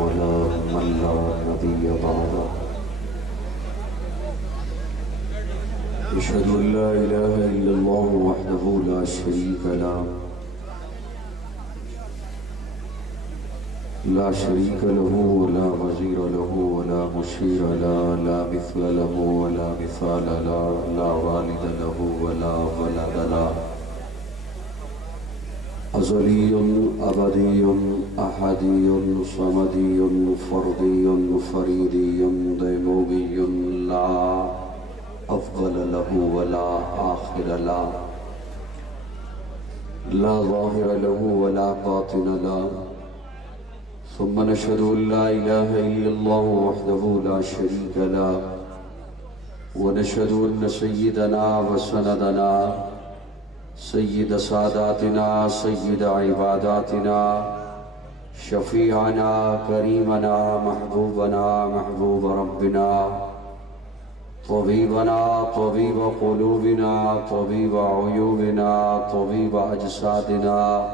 على من لا نبي بعده أشهد أن لا إله إلا الله وحده لا شريك له ولا وزير له ولا مشير له لا مثل له ولا مثال له لا والد له ولا ولد له أزلي أبدي أحدي صمدي فردي فريدي ديمومي لا أفضل له ولا آخر له لا ظاهر له ولا باطن له ثم نشهد أن لا إله إلا الله وحده لا شريك له ونشهد أن سيدنا وسندنا سيد ساداتنا سيد عباداتنا شفيعنا كريمنا محبوبنا محبوب ربنا طبيبنا طبيب قلوبنا طبيب عيوبنا طبيب أجسادنا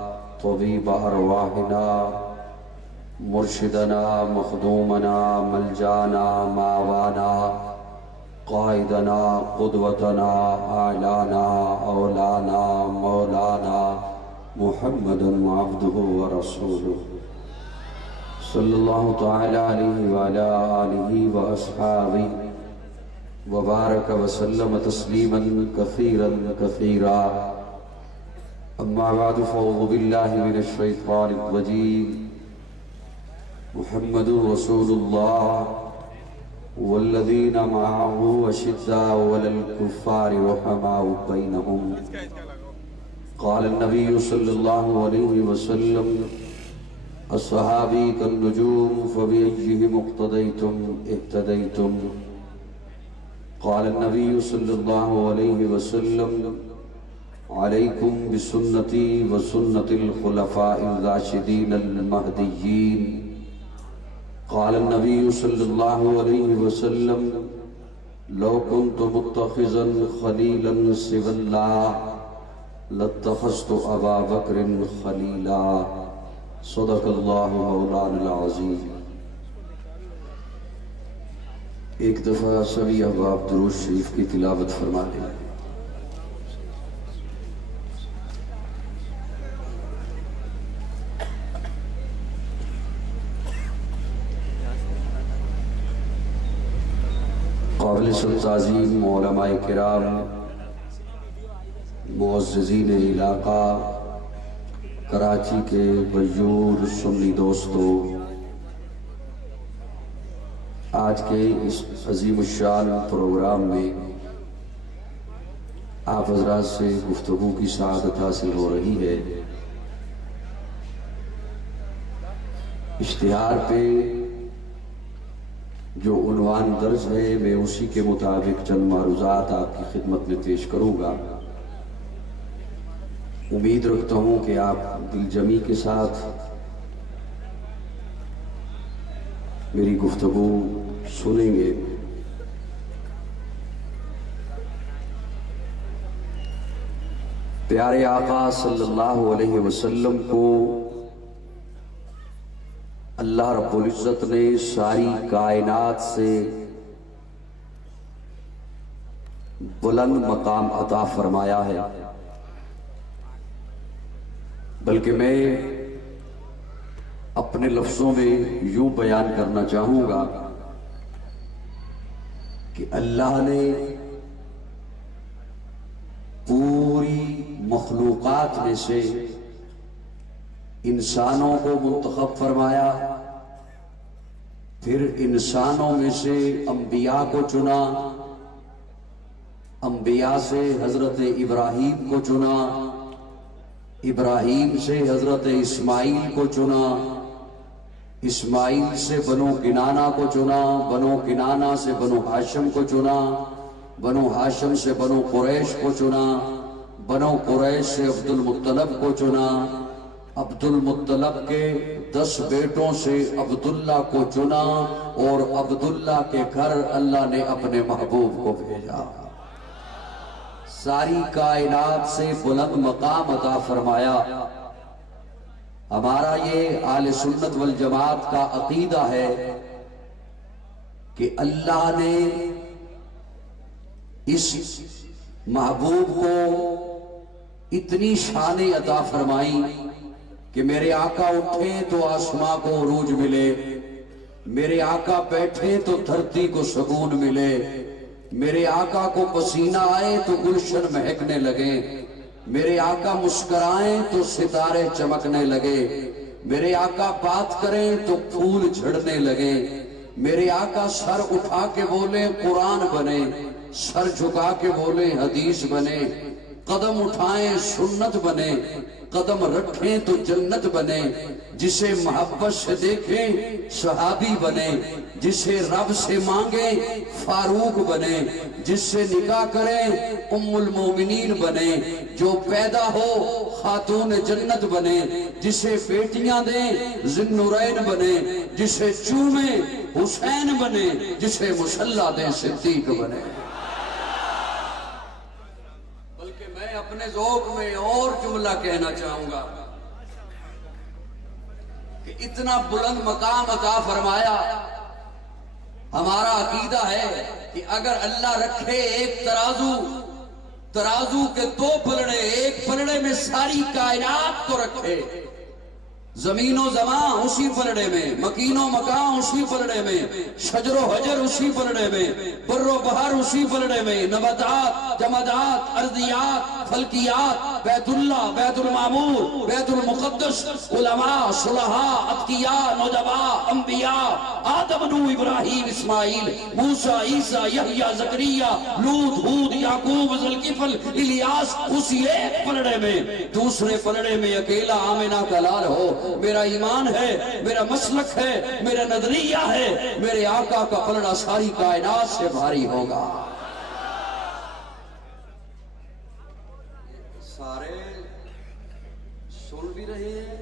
طبيب أرواحنا مرشدنا مخدومنا ملجانا ماوانا قائدنا قدوتنا اعلانا اولانا مولانا محمد عبده ورسوله صلی اللہ تعالی علیہ وعلى آلہ واصحابہ وبارک وسلم تسلیما کثیرا کثیرا اما بعد فاعوذ باللہ من الشیطان الرجیم محمد رسول اللہ والذین معه أشداء على الكفار رحماء بينهم قال النبي صلى الله عليه وسلم الصحابي كالنجوم فبأيهم اقتديتم اهتديتم قال النبي صلى الله عليه وسلم عليكم بسنتي وسنة الخلفاء الراشدين المهديين قال النبي صلى الله عليه وسلم لو كنت متخذا خليلا سوى الله لاتخذت أبا بكر خليلا صدق الله مولانا العظيم ایک دفعہ سبھی احباب درود شریف کی تلاوت فرما دیں قابل تعظیم علماء کرام معززین علاقہ کراچی کے غیور سنی دوستو آج کے اس عظیم الشان پروگرام میں آپ حضرات سے گفتگو کی سعادت حاصل ہو رہی ہے اشتہار پہ جو عنوان درج ہے میں اسی کے مطابق چند معروضات آپ کی خدمت میں پیش کروں گا امید رکھتا ہوں کہ آپ دل جمی کے ساتھ میری گفتگو سنیں گے پیارے آقا صلی اللہ علیہ وسلم کو اللہ رب العزت نے ساری کائنات سے بلند مقام عطا فرمایا ہے بلکہ میں اپنے لفظوں میں یوں بیان کرنا چاہوں گا کہ اللہ نے پوری مخلوقات میں سے انسانوں کو منتخب فرمایا پھر انسانوں میں سے انبیاء کو چنا انبیاء سے حضرت ابراہیم کو چنا ابراہیم سے حضرت اسماعیل کو چنا اسماعیل سے بنو کنانہ کو چنا بنو کنانہ سے بنو ہاشم کو چنا بنو ہاشم سے بنو قریش کو چنا بنو قریش سے عبد المطلب کو چنا عبد المطلب کے 10 بیٹوں سے عبداللہ کو چنا اور عبداللہ کے گھر اللہ نے اپنے محبوب کو بھیجا ساری کائنات سے بلند مقام عطا فرمایا ہمارا یہ اہل سنت والجماعت کا عقیدہ ہے کہ اللہ نے اس محبوب کو اتنی شان عطا فرمائی کہ میرے آقا اٹھے تو آسماں کو عروج ملے، میرے آقا بیٹھے تو دھرتی کو سکون ملے، میرے آقا کو پسینہ آئے تو گلشن مہکنے لگے، میرے آقا مسکرائیں تو ستارے چمکنے لگے، میرے آقا بات کریں تو پھول جھڑنے لگے، میرے آقا سر اٹھا کے بولے قرآن بنے، سر جھکا کے بولے حدیث بنے، قدم اٹھائیں سنت بنے، قدم رکھیں تو جنت بنے، جسے محبت سے دیکھیں صحابی بنے، جسے رب سے مانگے فاروق بنے، جس سے نکاح کریں ام المومنین بنے، جو پیدا ہو خاتون جنت بنے، جسے بیٹیاں دیں ذوالنورین بنے، جسے چومیں حسین بنے، جسے مصلی دیں صدیق بنے۔ بلکہ میں اپنے ذوق میں اور جملہ کہنا چاہوں گا کہ اتنا بلند مقام عطا فرمایا، ہمارا عقیدہ ہے کہ اگر اللہ رکھے ایک ترازو کے دو پلڑے، ایک پلڑے میں ساری کائنات کو رکھے، زمین و زمان اسی پلڑے میں، مکین و مکان اسی پلڑے میں، شجر و حجر اسی پلڑے میں، بر و بحر اسی پلڑے میں، نباتات، جمادات، ارضیات، فلکیات، بیت اللہ، بیت المعمور، بیت المقدس، علماء، صلحاء، اتقیاء، نجباء، انبیاء، آدم، نوح، ابراہیم، اسماعیل، موسیٰ، عیسیٰ، یحییٰ، زکریا، لوط، ہود، یعقوب، ذوالکفل، الیاس، اسی ایک پلڑے میں، دوسرے پلڑے میں اکیلا آمنہ کا لال ہو۔ میرا ایمان ہے، میرا مسلک ہے، میرا نظریہ ہے، میرے آقا کا پلڑا ساری کائنات سے بھاری ہوگا۔ سارے سن بھی رہے ہیں؟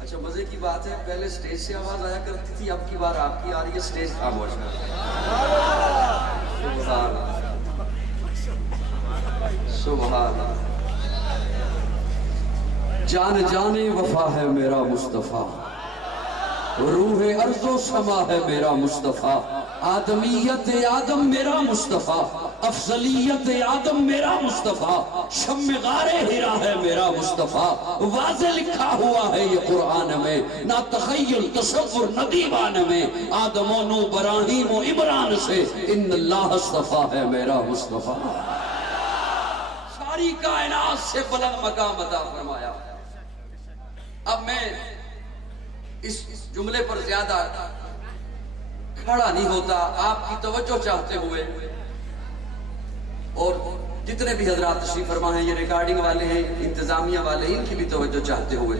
اچھا مزے کی بات ہے، پہلے سٹیج سے آواز آیا کرتی تھی، اب کی بار آپ کی آ رہی ہے، سٹیج خاموش ہے۔ سبحان اللہ، سبحان اللہ۔ جان جانے وفا ہے میرا مصطفیٰ، روح ارض و سما ہے میرا مصطفیٰ، آدمیت آدم میرا مصطفیٰ، افضلیت آدم میرا مصطفیٰ، شم غار ہرا ہے میرا مصطفیٰ، واضح لکھا ہوا ہے یہ قرآن میں، نہ تخیل تصور نہ دیوان میں، آدم و نو ابراہیم و عمران سے ان اللہ اصطفیٰ ہے میرا مصطفیٰ۔ ساری کائنات سے بلند مقام عطا فرمایا۔ اب میں اس جملے پر زیادہ کھڑا نہیں ہوتا، آپ کی توجہ چاہتے ہوئے، اور جتنے بھی حضرات تشریف فرما ہیں، یہ ریکارڈنگ والے ہیں، انتظامیہ والے، ان کی بھی توجہ چاہتے ہوئے،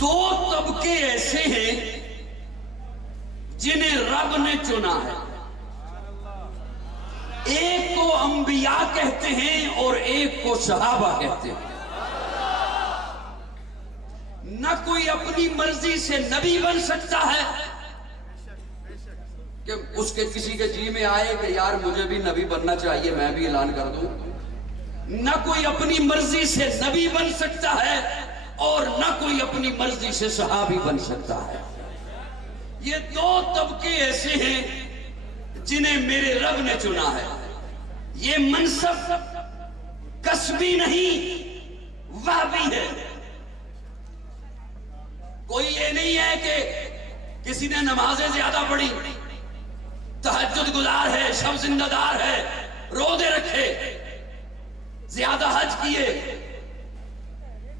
دو طبقے ایسے ہیں جنہیں رب نے چنا ہے، ایک کو انبیاء کہتے ہیں اور ایک کو صحابہ کہتے ہیں۔ نہ کوئی اپنی مرضی سے نبی بن سکتا ہے کہ اس کے کسی کے جی میں آئے کہ یار مجھے بھی نبی بننا چاہیے، میں بھی اعلان کر دوں۔ نہ کوئی اپنی مرضی سے نبی بن سکتا ہے اور نہ کوئی اپنی مرضی سے صحابی بن سکتا ہے۔ یہ دو طبقے ایسے ہیں جنہیں میرے رب نے چنا ہے۔ یہ منصب کسبی نہیں، وہبی ہے۔ کوئی یہ نہیں ہے کہ کسی نے نمازیں زیادہ پڑھی، تہجد گزار ہے، شب زندہ دار ہے، روزے رکھے، زیادہ حج کیے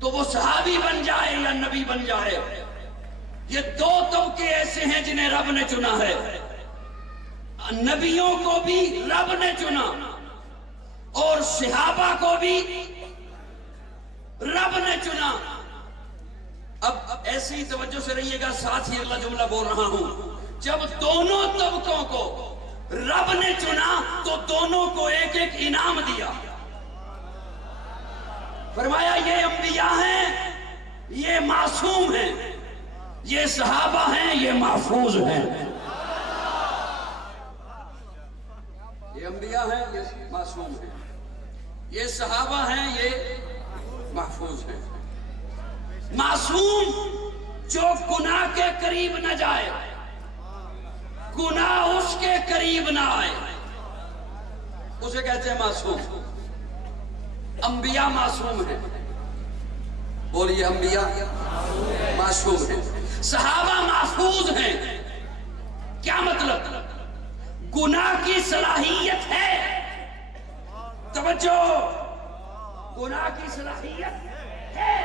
تو وہ صحابی بن جائے یا نبی بن جائے۔ یہ دو طبقے ایسے ہیں جنہیں رب نے چنا ہے۔ نبیوں کو بھی رب نے چنا اور صحابہ کو بھی رب نے چنا۔ اب ایسے ہی توجہ سے رہیے گا، ساتھ ہی اگلا جملہ بول رہا ہوں۔ جب دونوں طبقوں کو رب نے چنا تو دونوں کو ایک ایک انعام دیا۔ فرمایا یہ انبیاء ہیں، یہ معصوم ہیں، یہ صحابہ ہیں، یہ محفوظ ہیں۔ یہ انبیاء ہیں، یہ معصوم ہیں، یہ صحابہ ہیں، یہ محفوظ ہیں. معصوم جو گناہ کے قریب نہ جائے، گناہ اس کے قریب نہ آئے، اسے کہتے ہیں معصوم. انبیاء معصوم ہیں. بولیے انبیاء معصوم ہیں. صحابہ محفوظ ہیں. کیا مطلب؟ گناہ کی صلاحیت ہے. توجہ، گناہ کی صلاحیت ہے.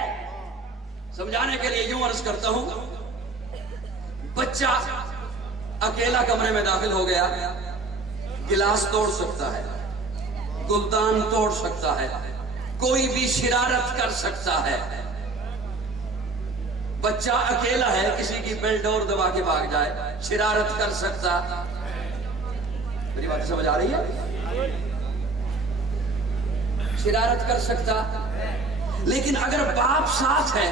سمجھانے کے لیے یوں عرض کرتا ہوں، بچہ اکیلا کمرے میں داخل ہو گیا، گلاس توڑ سکتا ہے، گلدان توڑ سکتا ہے، کوئی بھی شرارت کر سکتا ہے. بچہ اکیلا ہے، کسی کی بیل ڈور دبا کے بھاگ جائے، شرارت کر سکتا. میری بات سمجھ آ رہی ہے؟ شرارت کر سکتا. لیکن اگر باپ ساتھ ہے،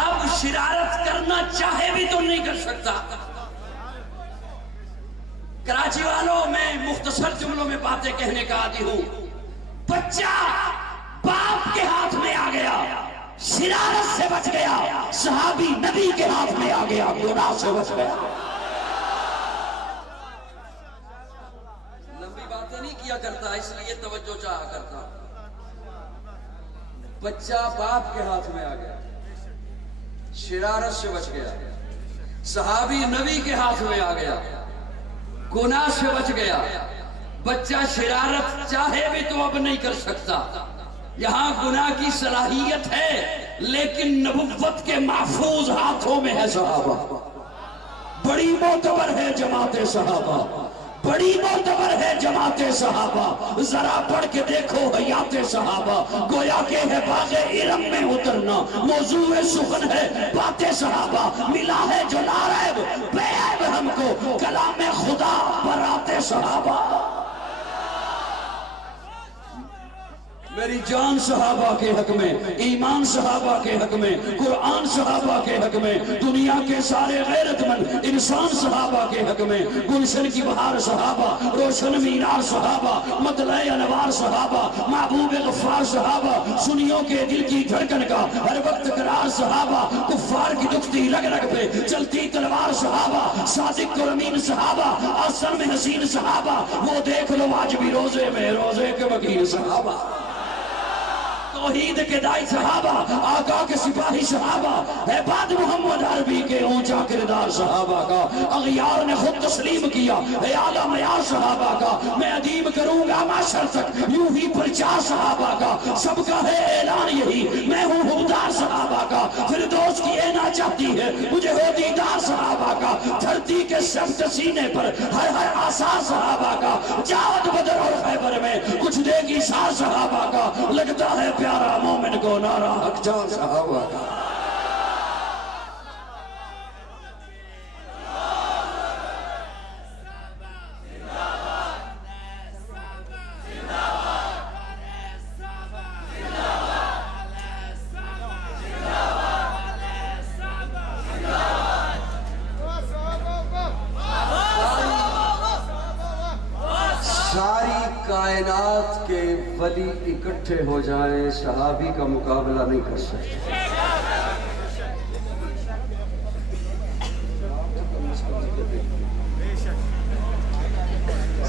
اب شرارت کرنا چاہے بھی تو نہیں کر سکتا. کراچی والوں میں مختصر جملوں میں باتیں کہنے کا عادی ہوں. بچہ باپ کے ہاتھ میں آ گیا، شرارت سے بچ گیا. صحابی نبی کے ہاتھ میں آ گیا، گناہ سے بچ گیا. لمبی باتیں نہیں کیا کرتا، اس لیے توجہ چاہا کرتا. بچہ باپ کے ہاتھ میں آ گیا، شرارت سے بچ گیا. صحابی نبی کے ہاتھ میں آ گیا، گناہ سے بچ گیا. بچہ شرارت چاہے بھی تو اب نہیں کر سکتا. یہاں گناہ کی صلاحیت ہے، لیکن نبوت کے محفوظ ہاتھوں میں ہے صحابہ. بڑی معتبر ہے جماعت صحابہ، بڑی معتبر ہے جماعت صحابہ. ذرا پڑھ کے دیکھو حیات صحابہ. گویا کہ ہے باغ علم میں اترنا، موضوع سخن ہے بات صحابہ. ملا ہے جو ناریب بے عیب ہم کو، کلام خدا برات صحابہ. میری جان صحابہ کے حق میں، ایمان صحابہ کے حق میں، قرآن صحابہ کے حق میں، دنیا کے سارے غیرت مند انسان صحابہ کے حق میں. گلشن کی بہار صحابہ، روشن مینار صحابہ، مطلع انوار صحابہ، محبوب غفار صحابہ، سنیوں کے دل کی دھڑکن کا ہر وقت قرار صحابہ، کفار کی دکھتی رگ رگ پہ چلتی تلوار صحابہ، صادق اور امین صحابہ، آسن میں حسین صحابہ. وہ دیکھ لو آج بھی روزے میں روزے کے وکیل صحابہ، توحید کے دائی صحابہ، آقا کے سپاہی صحابہ، عباد محمد عربی کے اونچا کردار صحابہ کا. اغیار نے خود تسلیم کیا اے اعلیٰ معیار صحابہ کا. میں ادیب کروں گا معاشر تک یوں ہی پرچار صحابہ کا. سب کا ہے اعلان یہی، میں ہوں حقدار صحابہ کا. فردوس کی اینا چاہتی ہے مجھے ہو دیدار صحابہ کا. دھرتی کے سخت سینے پر ہر ہر آثار صحابہ کا. جاوت بدر اور خیبر میں کچھ دے گی سار صحابہ کا. لگتا ہے پیارا مومن کو نعرہ حق جان صحابہ کا. کائنات کے ولی اکٹھے ہو جائیں، صحابی کا مقابلہ نہیں کر سکتے.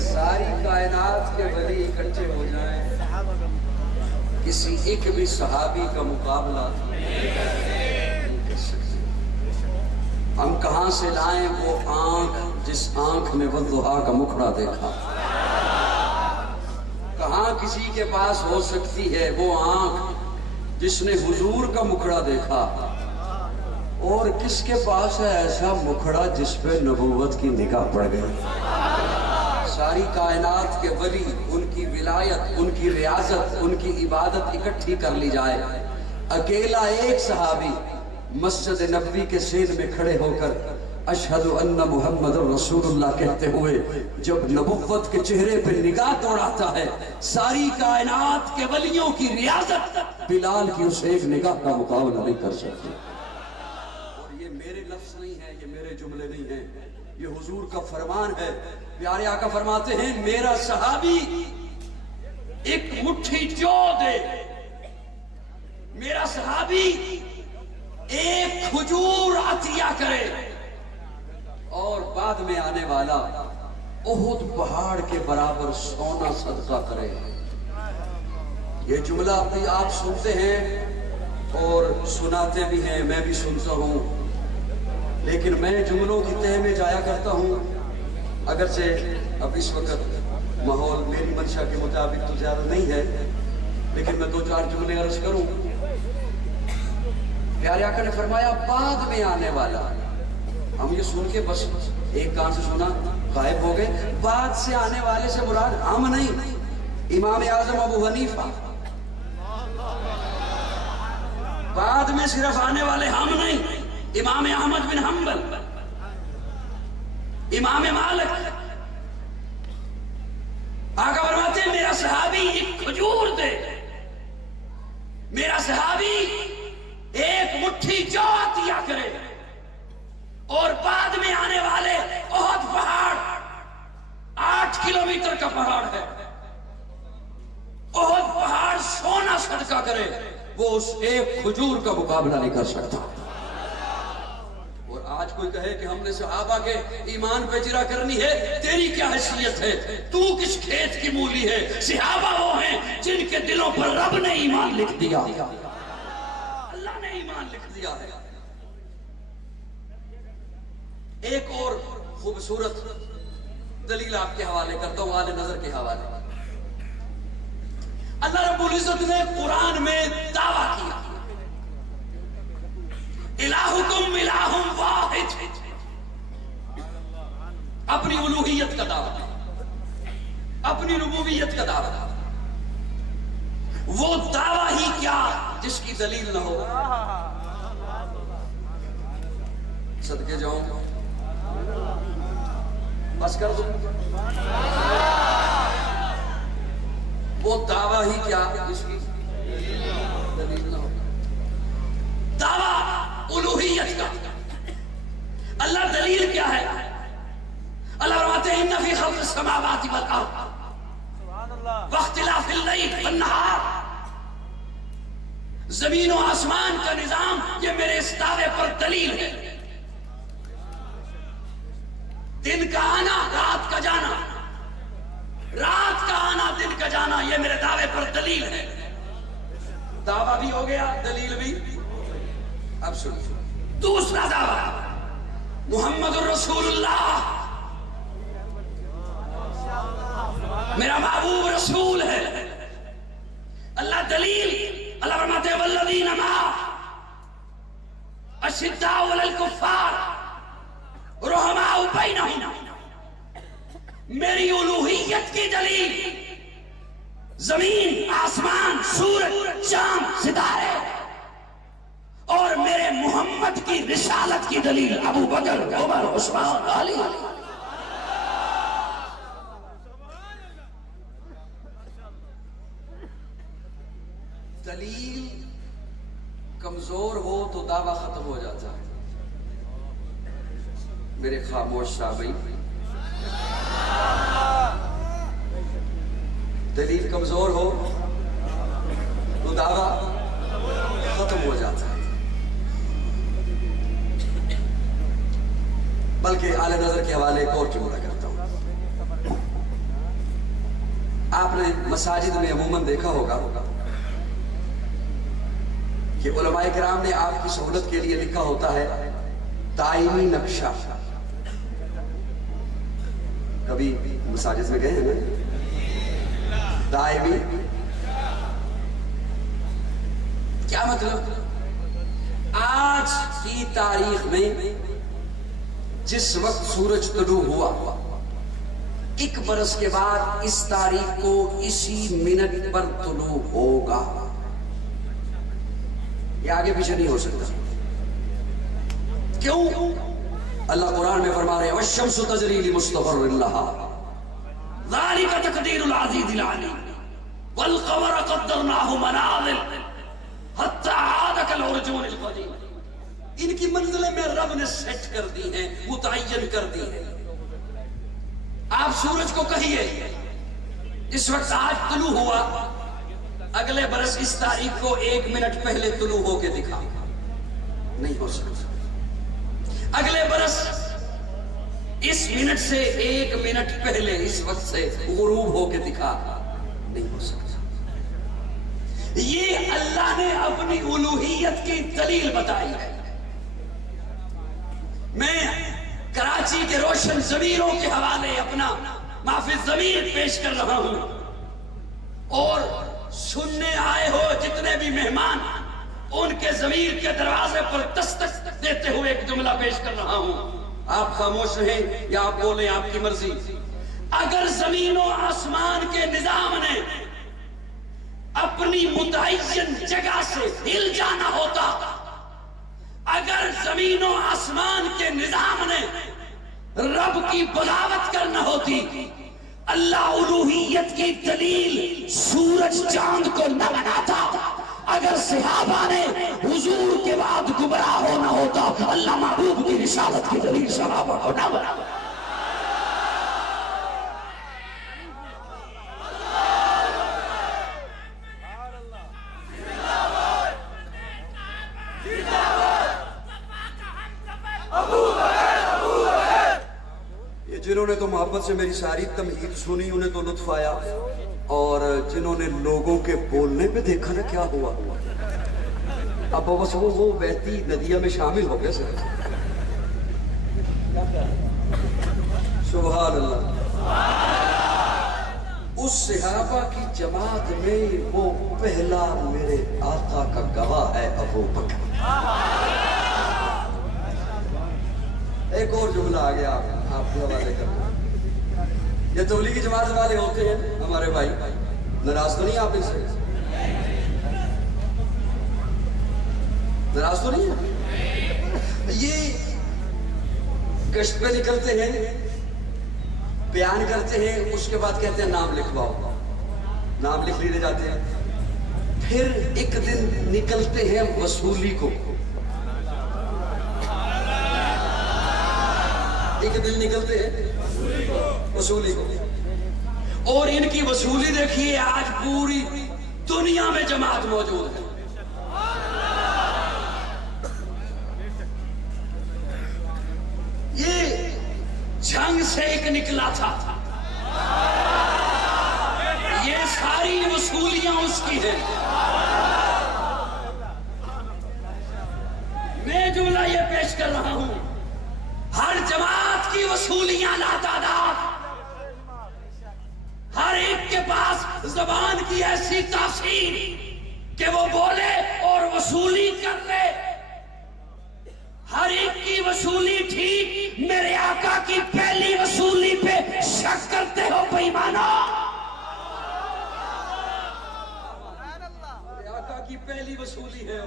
ساری کائنات کے ولی اکٹھے ہو جائیں، کسی ایک بھی صحابی کا مقابلہ نہیں کر سکتے. ہم کہاں سے لائیں وہ آنکھ جس آنکھ نے والضحیٰ کا مکھڑا دیکھا؟ کہاں کسی کے پاس ہو سکتی ہے وہ آنکھ جس نے حضور کا مکھڑا دیکھا؟ اور کس کے پاس ہے ایسا مکھڑا جس پہ نبوت کی نگاہ پڑ گئی؟ ساری کائنات کے ولی، ان کی ولایت، ان کی ریاضت، ان کی عبادت اکٹھی کر لی جائے، اکیلا ایک صحابی مسجد نبوی کے سین میں کھڑے ہو کر اشہد ان محمد رسول اللہ کہتے ہوئے جب نبوت کے چہرے پہ نگاہ دوڑاتا ہے، ساری کائنات کے ولیوں کی ریاضت بلال کی اس ایک نگاہ کا مقابلہ نہیں کر سکتی. اور یہ میرے لفظ نہیں ہیں، یہ میرے جملے نہیں ہیں، یہ حضور کا فرمان ہے. پیارے آقا فرماتے ہیں میرا صحابی ایک مٹھی جو دے، میرا صحابی ایک کھجور عطیہ کرے، اور بعد میں آنے والا احد پہاڑ کے برابر سونا صدقہ کرے۔ یہ جملہ اپنی آپ سنتے ہیں اور سناتے بھی ہیں، میں بھی سنتا ہوں، لیکن میں جملوں کی تہہ میں جایا کرتا ہوں۔ اگرچہ اب اس وقت ماحول میری منشا کے مطابق تو زیادہ نہیں ہے، لیکن میں 2-4 جملے عرض کروں۔ پیارے آقا نے فرمایا بعد میں آنے والا، ہم یہ سن کے بس ایک کان سے سنا غائب ہو گئے۔ بعد سے آنے والے سے مراد ہم نہیں، امام اعظم ابو حنیفہ۔ بعد میں صرف آنے والے ہم نہیں، امام احمد بن حنبل، امام مالک۔ آقا فرماتے ہیں میرا صحابی ایک کھجور دے، میرا صحابی ایک مٹھی جو عطیہ کرے، اور بعد میں آنے والے احد پہاڑ 8 کلومیٹر کا پہاڑ ہے، احد پہاڑ سونا صدقہ کرے، وہ اس ایک کھجور کا مقابلہ نہیں کر سکتا۔ اور آج کوئی کہے کہ ہم نے صحابہ کے ایمان پہ جرا کرنی ہے، تیری کیا حیثیت ہے؟ تو کس کھیت کی مولی ہے؟ صحابہ وہ ہیں جن کے دلوں پر رب نے ایمان لکھ دیا، اللہ نے ایمان لکھ دیا ہے۔ ایک اور خوبصورت دلیل آپ کے حوالے کرتا ہوں، آل نظر کے حوالے۔ اللہ رب العزت نے قرآن میں دعویٰ کیا، الہکم الہ واحد، اپنی الوہیت کا دعویٰ، اپنی ربوبیت کا دعویٰ۔ وہ دعویٰ ہی کیا جس کی دلیل نہ ہو۔ صدقے جاؤں، بس کر دوں، وہ دعویٰ ہی کیا جس کی دلیل نہ ہو۔ دعویٰ الوہیت کا، اللہ دلیل کیا ہے؟ اللہ فرماتے ہیں ان فی خلق السماوات والارض واختلاف اللیل والنہار، زمین و آسمان کا نظام یہ میرے اس دعوے پر دلیل ہے۔ دن کا آنا، رات کا جانا، رات کا آنا، دن کا جانا، یہ میرے دعوے پر دلیل ہے۔ دعویٰ بھی ہو گیا، دلیل بھی۔ اب سنو دوسرا دعویٰ، محمد الرسول اللہ، میرا محبوب رسول ہے۔ اللہ دلیل، اللہ فرماتے ہیں والذین معہ اشداء علی الکفار رحماء بینہم، میری الوہیت کی دلیل زمین، آسمان، سورج، چاند، ستارے، اور میرے محمد کی رسالت کی دلیل ابو بکر، عمر، عثمان، علی۔ دلیل کمزور ہو تو دعویٰ ختم ہو جاتا ہے۔ میرے خاموش صحابی، دلیل کمزور ہو تو دعویٰ ختم ہو جاتا ہے۔ بلکہ اعلی نظر کے حوالے ایک اور جملہ کرتا ہوں۔ آپ نے مساجد میں عموماً دیکھا ہوگا کہ علماء کرام نے آپ کی سہولت کے لیے لکھا ہوتا ہے دائمی نقشہ۔ کبھی مساجد میں گئے ہیں نا؟ دائمی کیا مطلب؟ آج کی تاریخ میں جس وقت سورج طلوع ہوا، 1 برس کے بعد اس تاریخ کو اسی منٹ پر طلوع ہوگا، یہ آگے پیچھے نہیں ہو سکتا۔ کیوں؟ اللہ قرآن میں فرما رہے ہیں والشمس تجری لمستقر لها ذلك تقدیر العزیز العلیم والقمر قدرناه منازل حتى عاد كالعرجون القدیم۔ ان کی منزلیں میں رب نے سیٹ کر دی ہیں، متعین کر دی ہیں۔ آپ سورج کو کہیے اس وقت آج طلوع ہوا، اگلے برس اس تاریخ کو 1 منٹ پہلے طلوع ہو کے دکھا، نہیں ہو سکتا۔ اگلے برس اس منٹ سے 1 منٹ پہلے اس وقت سے غروب ہو کے دکھا، نہیں ہو سکتا۔ یہ اللہ نے اپنی الوہیت کی دلیل بتائی ہے۔ میں کراچی کے روشن ضمیروں کے حوالے اپنا معافی ضمیر پیش کر رہا ہوں، اور سننے آئے ہو جتنے بھی مہمان، ان کے ضمیر کے دروازے پر دستک دیتے ہوئے ایک جملہ پیش کر رہا ہوں۔ آپ خاموش رہیں یا آپ بولیں، آپ کی مرضی۔ اگر زمین و آسمان کے نظام نے اپنی متعین جگہ سے ہل جانا ہوتا، اگر زمین و آسمان کے نظام نے رب کی بغاوت کرنا ہوتی، اللہ الوہیت کی دلیل سورج چاند کو نہ بناتا، اگر صحابہ نے حضور کے بعد گمراہ ہونا ہوتا، اللہ محبوب کی رسالت کی دلیل صحابہ کو نہ بناتا۔ جنہوں نے تو محبت سے میری ساری تمہید سنی انہیں تو لطف آیا، اور جنہوں نے لوگوں کے بولنے پہ دیکھا نا کیا ہوا، اب بس وہ بہتی ندیہ میں شامل ہو گئے۔ سبحان اللہ۔ اس صحابہ کی جماعت میں وہ پہلا میرے آقا کا گواہ ہے ابو بکر۔ ایک اور جملہ آ گیا آپ کے حوالے کرنا۔ یہ تبلیغی جماعت والے ہوتے ہیں ہمارے بھائی، ناراض تو نہیں آپ ان سے؟ ناراض تو نہیں ہے؟ یہ گشت پہ نکلتے ہیں، بیان کرتے ہیں، اس کے بعد کہتے ہیں نام لکھواؤ، نام لکھ لیے جاتے ہیں۔ پھر ایک دن نکلتے ہیں وصولی کو، ایک دن نکلتے ہیں وصولی کو، اور ان کی وصولی دیکھیے آج پوری دنیا میں جماعت موجود ہے۔ یہ جنگ سے ایک نکلا تھا، یہ ساری وصولیاں اس کی ہیں۔ میں جملہ یہ پیش کر رہا ہوں، ہر جماعت کی وصولیاں لاتعداد، ہر ایک کے پاس زبان کی ایسی تاثیر کہ وہ بولے اور وصولی کر لے۔ ہر ایک کی وصولی ٹھیک، میرے آقا کی پہلی وصولی پہ شک کرتے ہو بے ایمانو؟ میرے آقا کی پہلی وصولی ہے،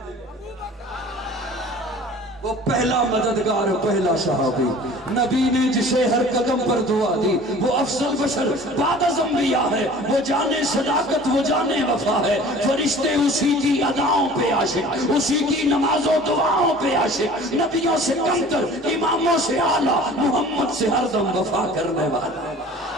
وہ پہلا مددگار، پہلا صحابی، نبی نے جسے ہر قدم پر دعا دی، وہ افضل بشر بعد از انبیاء ہے، وہ جانے صداقت، وہ جانے وفا ہے، فرشتے اسی کی اداؤں پہ عاشق، اسی کی نماز و دعاؤں پہ عاشق، نبیوں سے کمتر، اماموں سے اعلیٰ، محمد سے ہر دم وفا کرنے والا،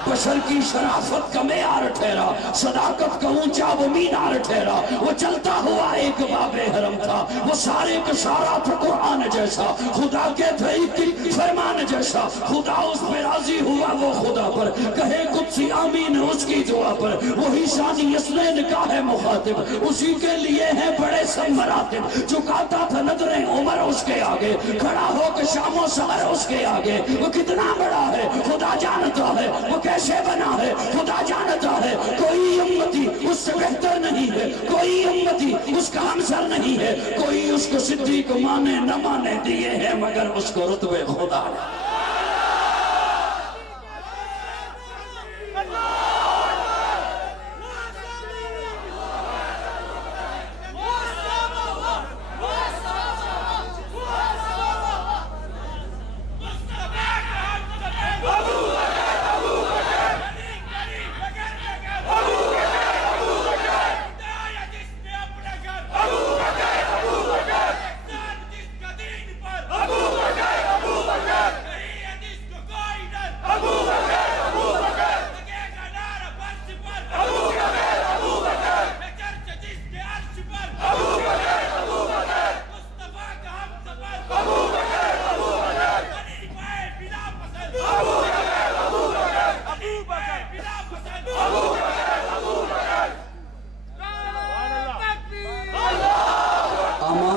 بشر کی شرافت کا معیار ٹھہرا، صداقت کا اونچا وہ مینار ٹھہرا، وہ چلتا ہوا ایک باب حرم تھا، وہ سارے کا سارا تھا قرآن جیسا، خدا کے تھے فرمان جیسا، خدا اس پہ راضی ہوا وہ خدا پر، کہے قدسی آمین اس کی دعا پر، وہی ثانی اصلین کا ہے مخاطب، اسی کے لیے ہے بڑے سب مراتب، چکاتا تھا نظریں عمر اس کے آگے، کھڑا ہو کے شام و سحر اس کے آگے، وہ کتنا بڑا ہے خدا جانتا ہے، وہ کیسے بنا ہے خدا جانتا ہے، کوئی امتی اس سے بہتر نہیں ہے، کوئی امتی اس کا ہمسر نہیں ہے، کوئی اس کو صدیق مانے نہ مانے دیے ہیں مگر اس کو رتبے خدا ہے۔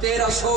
1300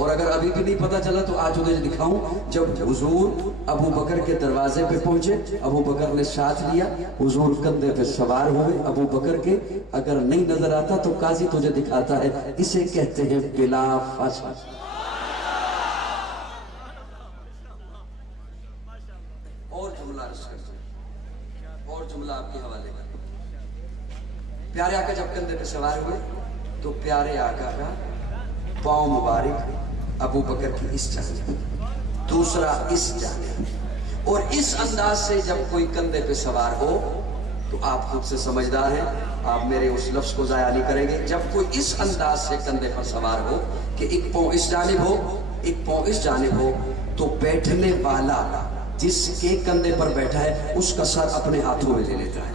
اور اگر ابھی بھی نہیں پتا چلا تو آج تجھے دکھاؤں. جب حضور ابو بکر کے دروازے پہ پہنچے, ابو بکر نے ساتھ لیا, حضور کندھے پہ سوار ہوئے ابو بکر کے. اگر نہیں نظر آتا تو قاضی تجھے دکھاتا ہے, اسے کہتے ہیں بلا فاصلہ. اور جملہ عرض کرتے ہیں, اور جملہ آپ کے حوالے کر. پیارے آقا جب کندھے پہ سوار ہوئے تو پیارے آقا کا پاؤں مبارک ابو بکر کی اس جانب, دوسرا اس جانب. اور اس انداز سے جب کوئی کندھے پہ سوار ہو تو آپ خود سے سمجھدار ہیں, آپ میرے اس لفظ کو ضائع نہیں کریں گے. جب کوئی اس انداز سے کندھے پر سوار ہو کہ ایک پاؤں اس جانب ہو ایک پاؤں اس جانب ہو, تو بیٹھنے والا جس کے کندھے پر بیٹھا ہے اس کا سر اپنے ہاتھوں میں لے لیتا ہے.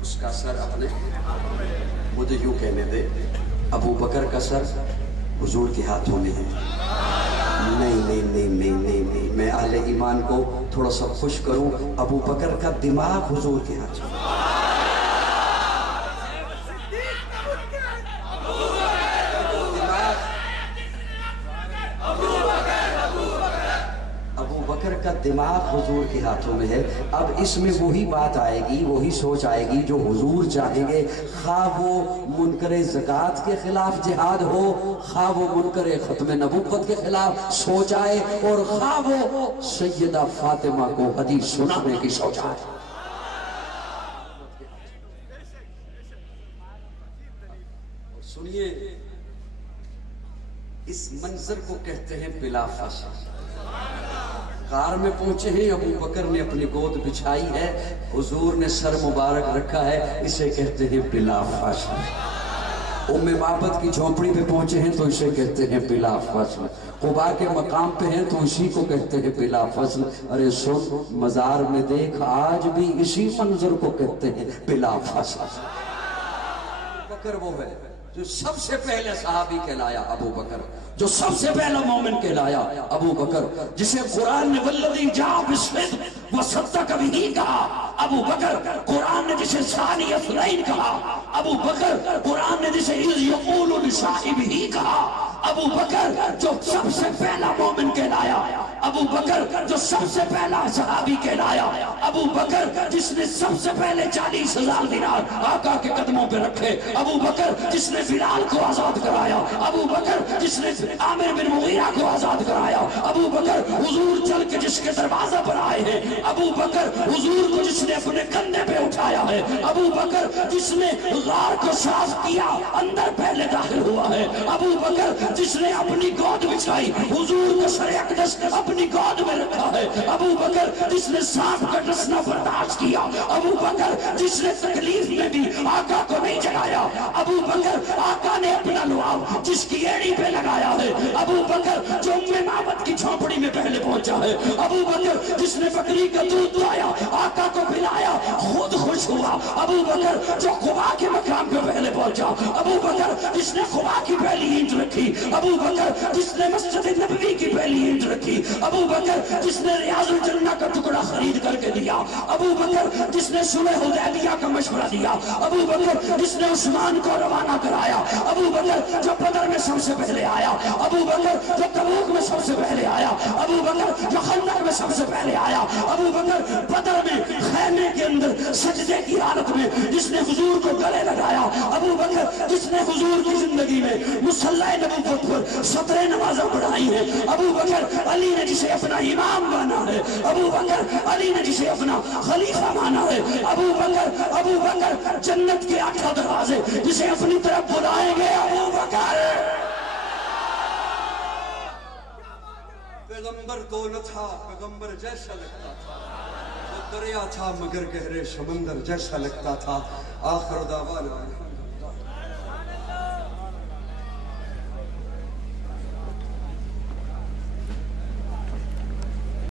اس کا سر اپنے, مجھے یوں کہنے دے, ابو بکر کا سر حضور کے ہاتھوں میں ہے. نہیں نہیں نہیں نہیں نہیں نہیں, میں اہل ایمان کو تھوڑا سا خوش کروں, ابو بکر کا دماغ حضور کے ہاتھوں میں. کا دماغ حضور کے ہاتھوں میں ہے. اب اس میں وہی بات آئے گی, وہی سوچ آئے گی جو حضور چاہیں گے, خواہ وہ منکر زکوٰۃ کے خلاف جہاد ہو, خواہ وہ منکر ختم نبوت کے خلاف سوچ آئے, اور خواہ وہ سیدہ فاطمہ کو حدیث سنانے کی سوچ آئے. سنیے, اس منظر کو کہتے ہیں بلا فاصلہ. کار میں پہنچے ہیں, ابو بکر نے اپنی گود بچھائی ہے, حضور نے سر مبارک رکھا ہے, اسے کہتے ہیں بلا فاصلہ. ام معبد کی جھونپڑی پہ پہنچے ہیں تو اسے کہتے ہیں بلا فاصلہ. قباء کے مقام پہ ہیں تو اسی کو کہتے ہیں بلا فاصلہ. ارے سن, مزار میں دیکھ, آج بھی اسی منظر کو کہتے ہیں بلا فاصلہ. بکر وہ ہے جو سب سے پہلے صحابی کہلایا, ابو بکر جو سب سے پہلا مومن کہلایا, ابو بکر جسے قرآن نے والذی جاء بالصدق وصدق بہ کہا, ابو بکر. قرآن نے جسے ثانی اثنین کہا, ابو بکر. قرآن نے جسے اذ یقول لصاحبہ کہا, ابو بکر جو سب سے پہلا مومن کہلایا, ابو بکر جو سب سے پہلا صحابی کہلایا, ابو بکر جس نے سب سے پہلے 40,000 دینار آقا کے قدموں پہ رکھے, ابو بکر جس نے بلال کو آزاد کرایا, ابو بکر جس نے عامر بن مغیرہ کو آزاد کرایا, ابو بکر حضور چل کے جس کے دروازے پر آئے ہیں, ابو بکر حضور کو جس نے اپنے کندھے پہ اٹھایا ہے, ابو بکر جس نے غار کو صاف کیا اندر پہلے داخل ہوا ہے, ابو بکر جس نے اپنی گود بچھائی, حضور کو سر اقدس اپنی گود میں رکھا ہے, ابو بکر جس نے سانپ کا ڈسنا برداشت کیا, ابو بکر جس نے تکلیف میں بھی آقا کو نہیں جلایا, ابو بکر آقا نے اپنا لعاب جس کی ایڑی پہ لگایا ہے, ابو بکر جو ام معبد کی جھونپڑی میں پہلے پہنچا ہے, ابو بکر جس نے بکری کا دودھ دھویا آقا کو پلایا خود خوش ہوا, ابو بکر جو قباء کے مقام پہ پہلے پہنچا, ابو بکر جس نے قباء کی پہلی اینٹ رکھی, ابو بکر جس نے مسجد نبوی کی پہلی اینٹ رکھی, ابو بکر جس نے ریاض الجنہ کا ٹکڑا خرید کر کے دیا, ابو بکر جس نے صلح حدیبیہ کا مشورہ دیا, ابو بکر جس نے عثمان کو روانہ کرایا, ابو بکر جو بدر میں سب سے پہلے آیا, ابو بکر جو تبوک میں سب سے پہلے آیا, ابو بکر جو خندق میں سب سے پہلے آیا, ابو بکر بدر میں خیمے کے اندر سجدے کی حالت میں جس نے حضور کو گلے لگایا, ابو بکر جس نے حضور کی زندگی میں مصلی نبوت پر 17 نمازیں پڑھائی ہیں, ابو بکر علی نے جسے اپنا امام مانا ہے, ابو بکر علی نے جسے اپنا خلیفہ مانا ہے, ابو بکر جنت کے 8 دروازے جسے اپنی طرف بلائیں گے, ابو بکر. پیغمبر تو نہ تھا, پیغمبر جیسا لگتا تھا, وہ دریا تھا مگر گہرے سمندر جیسا لگتا تھا. آخر دعوانا